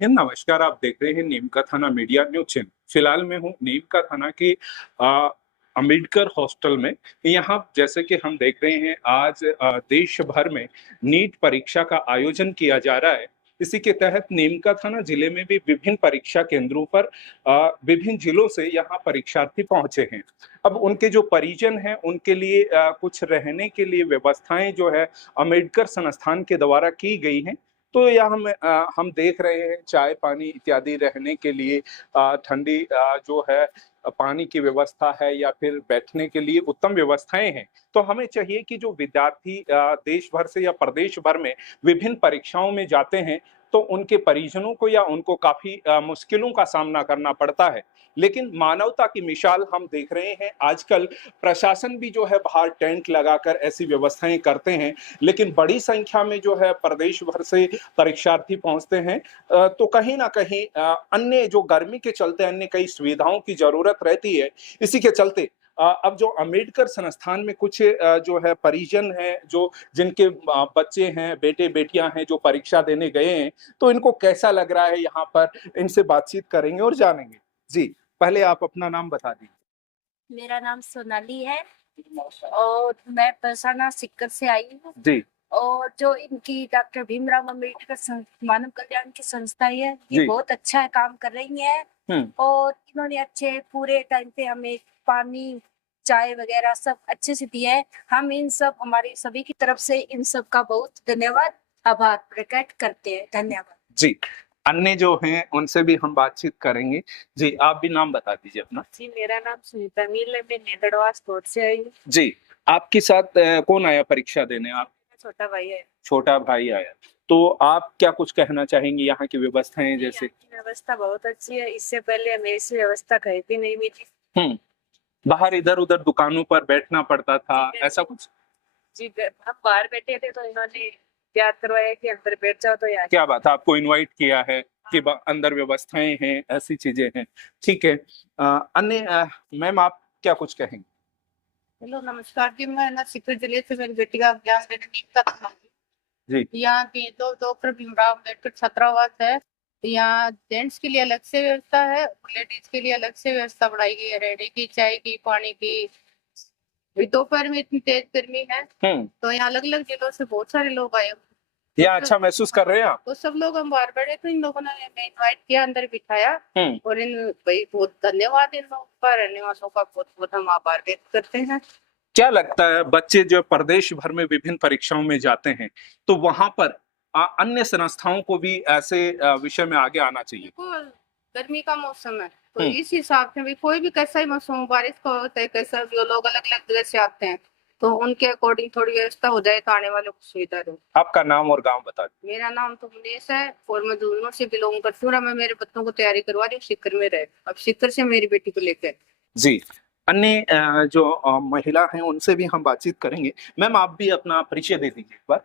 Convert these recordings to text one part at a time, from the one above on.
नमस्कार। आप देख रहे हैं नीम का थाना मीडिया न्यूज चैनल। फिलहाल मैं हूँ नीम का थाना के अंबेडकर हॉस्टल में। यहाँ जैसे कि हम देख रहे हैं आज देश भर में नीट परीक्षा का आयोजन किया जा रहा है। इसी के तहत नीम का थाना जिले में भी विभिन्न परीक्षा केंद्रों पर विभिन्न जिलों से यहाँ परीक्षार्थी पहुंचे हैं। अब उनके जो परिजन हैं उनके लिए कुछ रहने के लिए व्यवस्थाएं जो है अंबेडकर संस्थान के द्वारा की गई हैं। तो यह हम देख रहे हैं चाय पानी इत्यादि रहने के लिए ठंडी जो है पानी की व्यवस्था है या फिर बैठने के लिए उत्तम व्यवस्थाएं हैं। तो हमें चाहिए कि जो विद्यार्थी देश भर से या प्रदेश भर में विभिन्न परीक्षाओं में जाते हैं तो उनके परिजनों को या उनको काफी मुश्किलों का सामना करना पड़ता है। लेकिन मानवता की मिसाल हम देख रहे हैं आजकल प्रशासन भी जो है बाहर टेंट लगाकर ऐसी व्यवस्थाएं करते हैं। लेकिन बड़ी संख्या में जो है प्रदेश भर से परीक्षार्थी पहुंचते हैं तो कहीं ना कहीं अन्य जो गर्मी के चलते अन्य कई सुविधाओं की जरूरत रहती है। इसी के चलते अब जो अंबेडकर संस्थान में कुछ जो है परिजन हैं जो जिनके बच्चे हैं बेटे बेटियां हैं जो परीक्षा देने गए हैं, तो इनको कैसा लग रहा है यहाँ पर इनसे बातचीत करेंगे और जानेंगे। जी, पहले आप अपना नाम बता दीजिए। मेरा नाम सोनाली है और मैं परसाना सिक्कर से आई हूँ। जी और जो इनकी डॉक्टर भीमराव अम्बेडकर मानव कल्याण की संस्था है ये जी। बहुत अच्छा काम कर रही है। और इन्होंने अच्छे पूरे टाइम पे हमें पानी चाय वगैरह सब अच्छे से दिया है। हम इन सब हमारी सभी की तरफ से इन सब का बहुत धन्यवाद आभार प्रकट करते हैं। धन्यवाद जी। अन्य जो हैं उनसे भी हम बातचीत करेंगे। जी, आप भी नाम बता दीजिए अपना। जी, मेरा नाम सुनीता मील है, मैं नेदड़वास कोट से आई हूँ। जी, आपके साथ कौन आया परीक्षा देने? आप? छोटा भाई है। छोटा भाई आया। तो आप क्या कुछ कहना चाहेंगे यहाँ की व्यवस्थाएं जैसे? व्यवस्था बहुत अच्छी है, इससे पहले हमें ऐसी व्यवस्था कहीं भी नहीं मिली। बाहर इधर उधर दुकानों पर बैठना पड़ता था, ऐसा कुछ? जी, हम बाहर बैठे थे तो इन्होंने याद करवाया कि अंदर बैठ जाओ। तो यार क्या बात है, आपको इनवाइट किया है कि अंदर व्यवस्थाएं हैं, ऐसी चीजें हैं। ठीक है। अन्य मैम आप क्या कुछ कहेंगे? हेलो नमस्कार जी, मैं ना सीकर जिले से मेरी बेटी का एग्जाम देने नीम का जी। यहाँ की तो डॉक्टर भीमराव अम्बेडकर छात्रावास है। यहाँ जेंट्स के लिए अलग से व्यवस्था है, लेडीज के लिए अलग से व्यवस्था बनाई गई है, रहने की, चाय की, पानी की। दोपहर में इतनी तेज गर्मी है तो यहाँ अलग अलग जिलों से बहुत सारे लोग आए। यहाँ अच्छा महसूस कर रहे हैं आप? तो सब लोग हम बाहर बैठे तो इन लोगों ने हमें इन्वाइट किया, अंदर बिठाया। और इन भाई बहुत धन्यवाद इन लोगों का, रहने वालों का बहुत बहुत हम आभार व्यक्त करते हैं। क्या लगता है बच्चे जो प्रदेश भर में विभिन्न परीक्षाओं में जाते हैं तो वहां पर अन्य संस्थाओं को भी ऐसे विषय में आगे आना चाहिए? गर्मी का मौसम है तो इस हिसाब से भी कोई भी कैसा ही मौसम हो, बारिश का होता है कैसा भी, लोग अलग अलग जगह से आते हैं तो उनके अकॉर्डिंग थोड़ी व्यवस्था हो जाए तो आने वालों को सुविधा रहे। आपका नाम और गांव बता दीजिए। मेरा नाम तो मुनीस है और मैं दूर से बिलोंग करती हूँ। मैं मेरे बच्चों को तैयारी करवा रही हूँ सीकर में रहे, अब सीकर से मेरी बेटी को लेकर। जी, अन्य जो महिला हैं उनसे भी हम बातचीत करेंगे। मैम आप भी अपना परिचय दे दीजिए एक बार।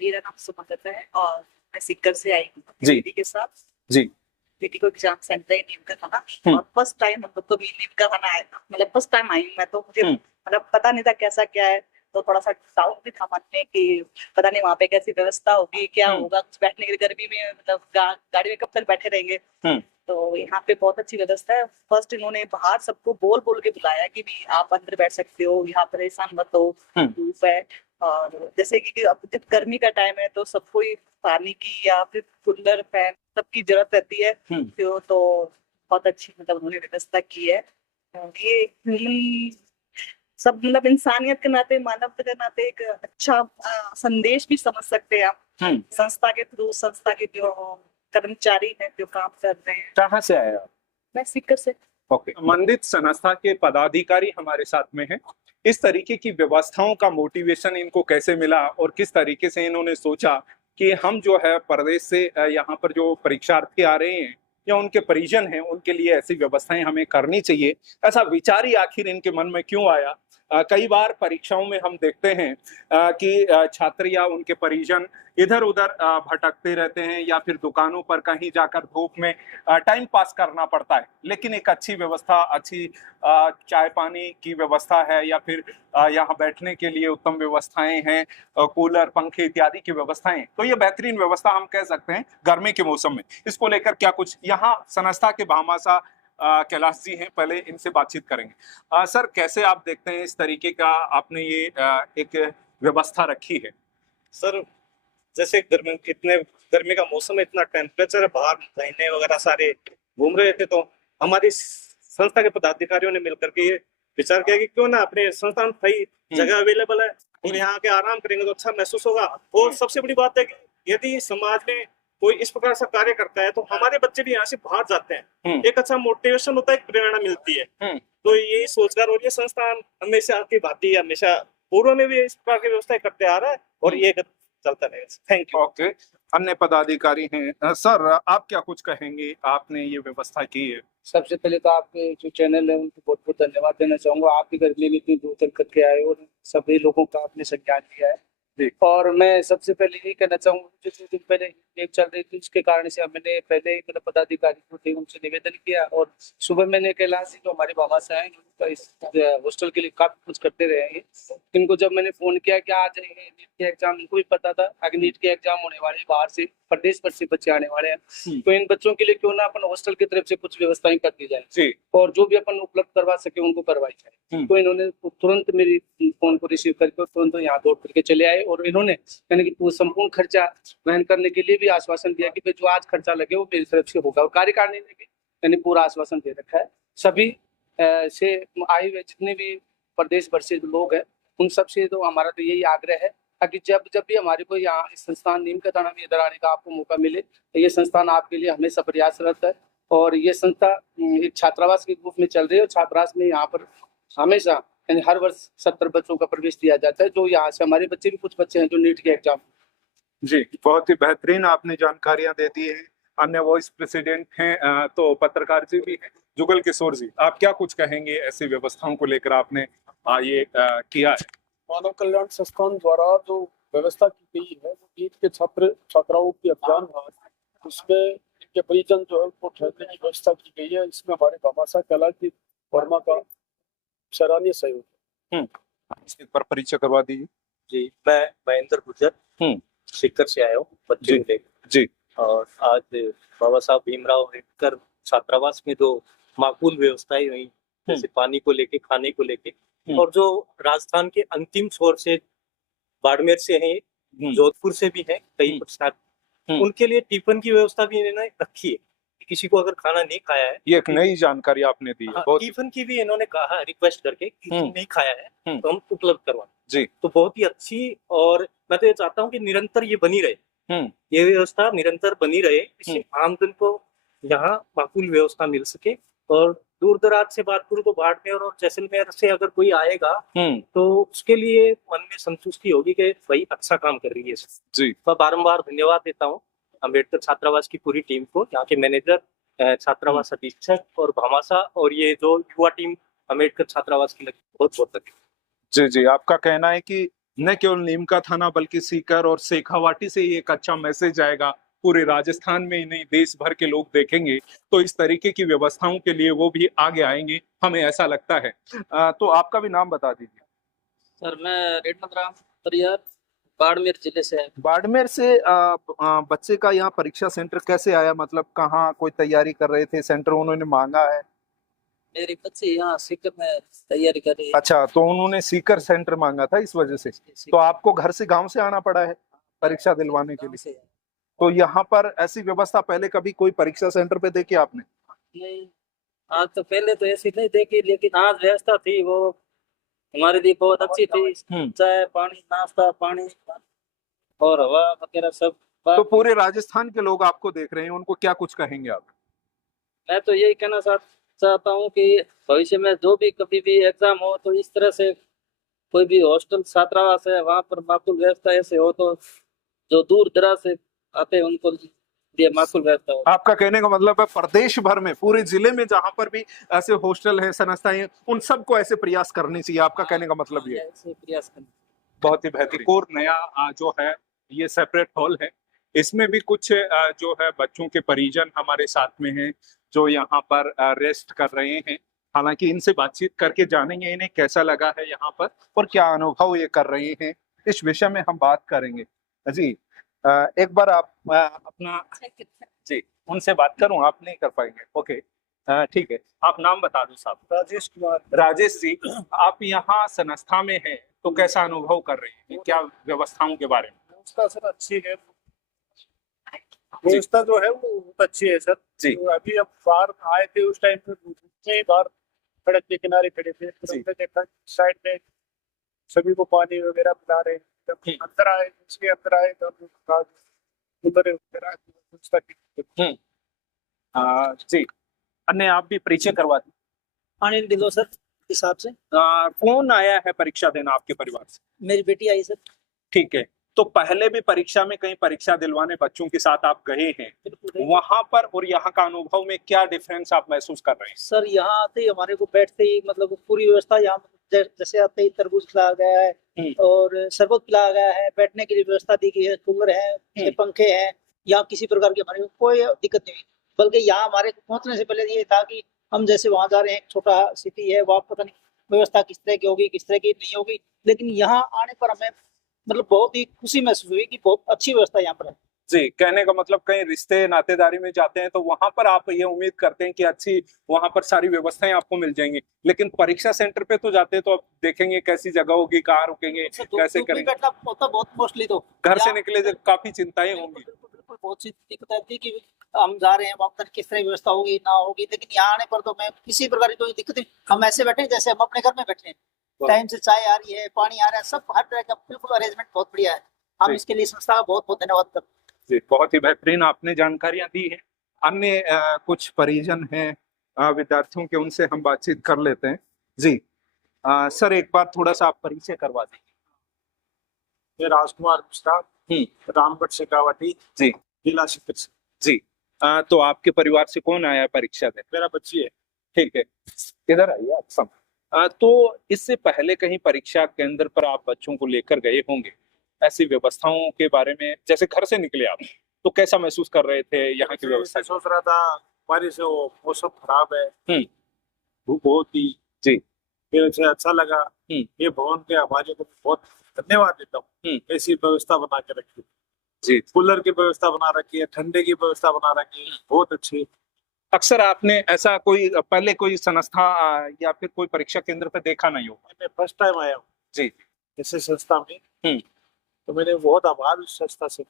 मेरा नाम सुमन है और मैं सीकर से आई हूँ बेटी के साथ। जी, बेटी को एग्जाम सेंटर है नीम का थाना और फर्स्ट टाइम हम लोग को भी नीम का थाना आया, मतलब फर्स्ट टाइम आई हूँ मैं तो मुझे मतलब पता नहीं था कैसा क्या है, तो थोड़ा सा डाउट भी था मन में कि पता नहीं वहाँ पे कैसी व्यवस्था होगी, क्या होगा, कुछ बैठने के लिए गर्मी में मतलब गाड़ी में कब तक बैठे रहेंगे। तो यहाँ पे बहुत अच्छी व्यवस्था है। फर्स्ट इन्होंने बाहर सबको बोल बोल के बुलाया कि भी आप अंदर बैठ सकते हो, यहाँ परेशान मत हो, धूप है। और जैसे कि अब जब गर्मी का टाइम है तो सबको पानी की या फिर कूलर फैन सबकी जरूरत रहती है। तो बहुत अच्छी मतलब उन्होंने व्यवस्था की है। ये सब मतलब इंसानियत के नाते, मानवता के नाते एक अच्छा संदेश भी समझ सकते हैं आप। संस्था के थ्रू, संस्था के जो कर्मचारी हैं जो काम कर रहे हैं। कहाँ से आए आप? मैं सीकर से। ओके। संबंधित संस्था के पदाधिकारी हमारे साथ में हैं। इस तरीके की व्यवस्थाओं का मोटिवेशन इनको कैसे मिला और किस तरीके से इन्होंने सोचा कि हम जो है प्रदेश से यहाँ पर जो परीक्षार्थी आ रहे हैं या उनके परिजन हैं उनके लिए ऐसी व्यवस्थाएं हमें करनी चाहिए, ऐसा विचार ही आखिर इनके मन में क्यों आया? कई बार परीक्षाओं में हम देखते हैं कि छात्र या उनके परिजन इधर उधर भटकते रहते हैं या फिर दुकानों पर कहीं जाकर धूप में टाइम पास करना पड़ता है, लेकिन एक अच्छी व्यवस्था, अच्छी चाय पानी की व्यवस्था है या फिर यहाँ बैठने के लिए उत्तम व्यवस्थाएं हैं, कूलर पंखे इत्यादि की व्यवस्थाएं, तो ये बेहतरीन व्यवस्था हम कह सकते हैं गर्मी के मौसम में। इसको लेकर क्या कुछ यहाँ संस्था के भामाशाह कैलाश जी हैं, पहले इनसे बातचीत करेंगे। सर, कैसे आप देखते हैं इस तरीके का आपने ये एक व्यवस्था रखी है? सर, जैसे गर्मी का मौसम है, इतना टेम्परेचर है, बाहर महीने वगैरह सारे घूम रहे थे, तो हमारी संस्था के पदाधिकारियों ने मिलकर के ये विचार किया कि क्यों ना अपने संस्था में कई जगह अवेलेबल है और यहाँ के आराम करेंगे तो अच्छा महसूस होगा। और सबसे बड़ी बात है कि यदि समाज में कोई इस प्रकार से कार्य करता है तो हमारे बच्चे भी यहाँ से बाहर जाते हैं, एक अच्छा मोटिवेशन होता है, एक प्रेरणा मिलती है। तो यही सोचकर और ये संस्थान हमेशा आपकी भांति हमेशा पूर्व में भी इस प्रकार की व्यवस्था करते आ रहा है और ये चलता रहेगा। Thank you. ओके, अन्य पदाधिकारी हैं। सर, आप क्या कुछ कहेंगे? आपने ये व्यवस्था की है। सबसे पहले तो आपके जो चैनल है उनको बहुत बहुत धन्यवाद देना चाहूंगा। आपके घर में भी इतनी दूर तक करके आए और सभी लोगों का आपने संज्ञान लिया है। और मैं सबसे पहले यही कहना चाहूंगा, जो 2 दिन पहले लीव चल रही थी उसके कारण से मैंने पहले ही पदाधिकारी को थे उनसे निवेदन किया और सुबह मैंने कैलाश जी जो हमारे भामाशाह हैं उनका इस हॉस्टल के लिए काफी कुछ करते रहे हैं। इनको जब मैंने फोन किया कि आ जाएंगे नीट के एग्जाम, इनको भी पता था आगे नीट के एग्जाम होने वाले, बाहर से प्रदेश भर से बच्चे आने वाले हैं, तो इन बच्चों के लिए क्यों ना अपन हॉस्टल की तरफ से कुछ व्यवस्थाएं कर दी जाए और जो भी अपन उपलब्ध करवा सके उनको करवाई जाए। तो इन्होंने तुरंत मेरी फोन को रिसीव करके तुरंत यहाँ दौड़ करके चले आए और इन्होंने यानी कि संपूर्ण खर्चा वहन करने के लिए भी आश्वासन दिया कि जो आज खर्चा लगे वो मेरी तरफ से होगा और कार्यकारिणी ने भी यानी पूरा आश्वासन दे रखा है। सभी से आए हुए जितने भी प्रदेश भर से लोग हैं उन सब से तो हमारा तो यही आग्रह है ताकि जब भी हमारे को यहाँ इस संस्थान नीम का थाना में इधर आने का आपको मौका मिले तो ये संस्थान आपके लिए हमेशा प्रयासरत है और ये संस्था एक छात्रावास के रूप में चल रही है और छात्रावास में यहाँ पर हमेशा यानी हर वर्ष 70 बच्चों का प्रवेश दिया जाता है, जो यहाँ से हमारे बच्चे भी कुछ बच्चे हैं जो नीट के एग्जाम। जी, बहुत ही बेहतरीन आपने जानकारियां दे दी है। अन्य वाइस प्रेसिडेंट हैं तो पत्रकार जी भी हैं। जुगल किशोर जी, आप क्या कुछ कहेंगे ऐसी व्यवस्थाओं को लेकर? आपने ये किया है। मानव कल्याण संस्थान द्वारा जो व्यवस्था की गई है वो नीट के छात्राओं की अभियान है, उसमें इनके परिजन जो है उनको ठहरने की व्यवस्था की गई है। इसमें हमारे भामाशाह कैलाश जी वर्मा का सराहनीय सहयोग है। एक बार परिचय करवा दीजिए। जी, मैं महेंद्र गुर्जर सीकर से आया हूँ बच्चे को लेकर। जी, और आज बाबा साहब भीमराव अम्बेडकर छात्रावास में जो माकूल व्यवस्थाएं हुई, जैसे पानी को लेके, खाने को लेके, और जो राजस्थान के अंतिम छोर से बाड़मेर से हैं, जोधपुर से भी हैं कई छात्र, उनके लिए टिफिन की व्यवस्था भी इन्होंने रखी है। किसी को अगर खाना नहीं खाया है, ये एक नई जानकारी आपने दी है। टिफिन की भी इन्होंने कहा रिक्वेस्ट करके किसी नहीं खाया है तो हम उपलब्ध करवा जी, तो बहुत ही अच्छी। और मैं तो ये चाहता हूँ कि निरंतर ये बनी रहे, ये व्यवस्था निरंतर बनी रहे, इससे आमजन को यहाँ माकूल व्यवस्था मिल सके। और दूर दराज से बात करूँ तो बाड़मेर और जैसलमेर से अगर कोई आएगा तो उसके लिए मन में संतुष्टि होगी कि भाई अच्छा काम कर रही है जी। मैं बारंबार धन्यवाद देता हूँ अम्बेडकर छात्रावास की पूरी टीम को, यहाँ के मैनेजर, छात्रावास अधीक्षक और भामाशाह, और ये जो युवा टीम अम्बेडकर छात्रावास की लगी, बहुत बहुत धन्यवाद। जी, आपका कहना है कि न केवल नीम का थाना बल्कि सीकर और शेखावाटी से ये एक अच्छा मैसेज आएगा, पूरे राजस्थान में ही नहीं देश भर के लोग देखेंगे तो इस तरीके की व्यवस्थाओं के लिए वो भी आगे आएंगे, हमें ऐसा लगता है। तो आपका भी नाम बता दीजिए। सर, मैं रेडमत राम परियार, बाड़मेर जिले से है। बाड़मेर से बच्चे का यहाँ परीक्षा सेंटर कैसे आया? मतलब कहाँ कोई तैयारी कर रहे थे, सेंटर उन्होंने मांगा है? मेरे बच्चे यहाँ सीकर में तैयारी कर रहे हैं। अच्छा, तो उन्होंने सीकर सेंटर मांगा था, इस वजह से तो आपको घर से गांव से आना पड़ा है परीक्षा दिलवाने के लिए। तो यहाँ पर ऐसी व्यवस्था पहले कभी कोई परीक्षा सेंटर पे देखी आपने? नहीं, आज तो पहले तो ऐसी नहीं देखी, लेकिन आज व्यवस्था थी वो हमारे लिए बहुत अच्छी थी। चाय पानी, नाश्ता पानी और हवा वगैरह सब। तो पूरे राजस्थान के लोग आपको देख रहे हैं, उनको क्या कुछ कहेंगे आप? मैं तो यही कहना चाहता हूँ कि भविष्य में जो भी कभी भी एग्जाम हो तो इस तरह से कोई भी हॉस्टल छात्रावास है वहाँ पर माकूल व्यवस्था ऐसे हो तो जो दूर दराज से आते हैं उनको ये माकूल व्यवस्था हो। आपका कहने का मतलब है प्रदेश भर में, पूरे जिले में जहां पर भी ऐसे हॉस्टल है, संस्थाएं हैं, उन सबको ऐसे प्रयास करने चाहिए, आपका कहने का मतलब ये है। ऐसे प्रयास करना। बहुत ही बेहतरीन। और नया जो है ये सेपरेट हॉल है, इसमें भी कुछ जो है बच्चों के परिजन हमारे साथ में हैं जो यहाँ पर रेस्ट कर रहे हैं। हालांकि इनसे बातचीत करके जानेंगे इन्हें कैसा लगा है यहाँ पर और क्या अनुभव ये कर रहे हैं, इस विषय में हम बात करेंगे। जी एक बार आप अपना जी उनसे बात करूं, आप नहीं कर पाएंगे, ओके ठीक है, आप नाम बता दो साहब। राजेश कुमार। राजेश जी, आप यहाँ संस्था में हैं तो कैसा अनुभव कर रहे हैं, क्या व्यवस्थाओं के बारे में? व्यवस्था सर अच्छी है, व्यवस्था जो है वो बहुत अच्छी है सर जी। तो अभी अब बाहर आए थे उस टाइम पे बाहर सड़क के किनारे खड़े थे, तो हमने देखा साइड में सभी को पानी वगैरह पिला रहे हैं। जब अंदर आए, उसके अंदर आए तो उधर व्यवस्था की। जी अन्य आप भी परिचय करवा दें। अनिल दिलो सर हिसाब से। कौन आया है परीक्षा देना आपके परिवार से? मेरी बेटी आई सर। ठीक है, तो पहले भी परीक्षा में कहीं परीक्षा दिलवाने बच्चों के साथ आप गए हैं, वहां पर और यहाँ का अनुभव में क्या डिफरेंस आप महसूस कर रहे हैं? सर यहाँ आते ही हमारे को बैठते ही मतलब पूरी व्यवस्था यहाँ जैसे आते ही तरबूज खिलाया गया है और शरबत पिलाया गया है, बैठने की व्यवस्था दी गई है, कूलर है, पंखे हैं, यहाँ किसी प्रकार की हमारे को कोई दिक्कत नहीं हुई। बल्कि यहाँ हमारे पहुंचने से पहले ये था कि हम जैसे वहां जा रहे हैं, एक छोटा सिटी है, वहाँ पता नहीं व्यवस्था किस तरह की होगी, किस तरह की नहीं होगी, लेकिन यहाँ आने पर हमें मतलब बहुत ही खुशी महसूस हुई कि बहुत अच्छी व्यवस्था यहाँ पर है। जी कहने का मतलब कहीं रिश्ते नातेदारी में जाते हैं तो वहां पर आप ये उम्मीद करते हैं कि अच्छी वहां पर सारी व्यवस्थाएं आपको मिल जाएंगी, लेकिन परीक्षा सेंटर पे तो जाते हैं तो आप देखेंगे कैसी जगह होगी, कहाँ रुकेंगे, कैसे करेंगे, बैठना होता बहुत मोस्टली तो घर से निकले जब काफी चिंताएं होंगी। बिल्कुल बहुत सी दिक्कत आती कि हम जा रहे हैं वहाँ पर किस तरह की व्यवस्था होगी ना होगी, लेकिन यहाँ आने पर तो मैं किसी प्रकार की कोई दिक्कत नहीं, हम ऐसे बैठे जैसे हम अपने घर में बैठे हैं, टाइम से चाय आ रही है, पानी आ रहा है, सब हर तरह का बिल्कुल अरेंजमेंट बहुत बढ़िया है। हम इसके लिए संस्था का बहुत बहुत धन्यवाद करते हैं। जी बहुत ही बेहतरीन आपने जानकारियां दी है। अन्य कुछ परिजन हैं विद्यार्थियों के, उनसे हम बातचीत कर लेते हैं। जी सर एक बार थोड़ा सा आप परिचय करवा देंगे। ये राजकुमार मिश्रा, रामगढ़ शेखावटी जी, जिला शिक्षक जी। तो आपके परिवार से कौन आया है परीक्षा देने? मेरा बच्ची है। ठीक है, इधर आइए आप सब। तो इससे पहले कहीं परीक्षा केंद्र पर आप बच्चों को लेकर गए होंगे, ऐसी व्यवस्थाओं के बारे में, जैसे घर से निकले आप तो कैसा महसूस कर रहे थे यहाँ की व्यवस्था? सोच रहा था बारिश से वो मौसम खराब है, धूप बहुत ही जी, फिर मुझे अच्छा लगा। ये भवन के हमारे को बहुत धन्यवाद देता हूँ, ऐसी व्यवस्था बना के रखी जी, कूलर की व्यवस्था बना रखी है, ठंडे की व्यवस्था बना रखी है, बहुत अच्छी। अक्सर आपने ऐसा कोई पहले कोई संस्था या फिर कोई परीक्षा केंद्र पे देखा नहीं हो? मैं फर्स्ट टाइम आया हूँ जी ऐसे संस्था में, तो मैंने बहुत आभार उस संस्था से।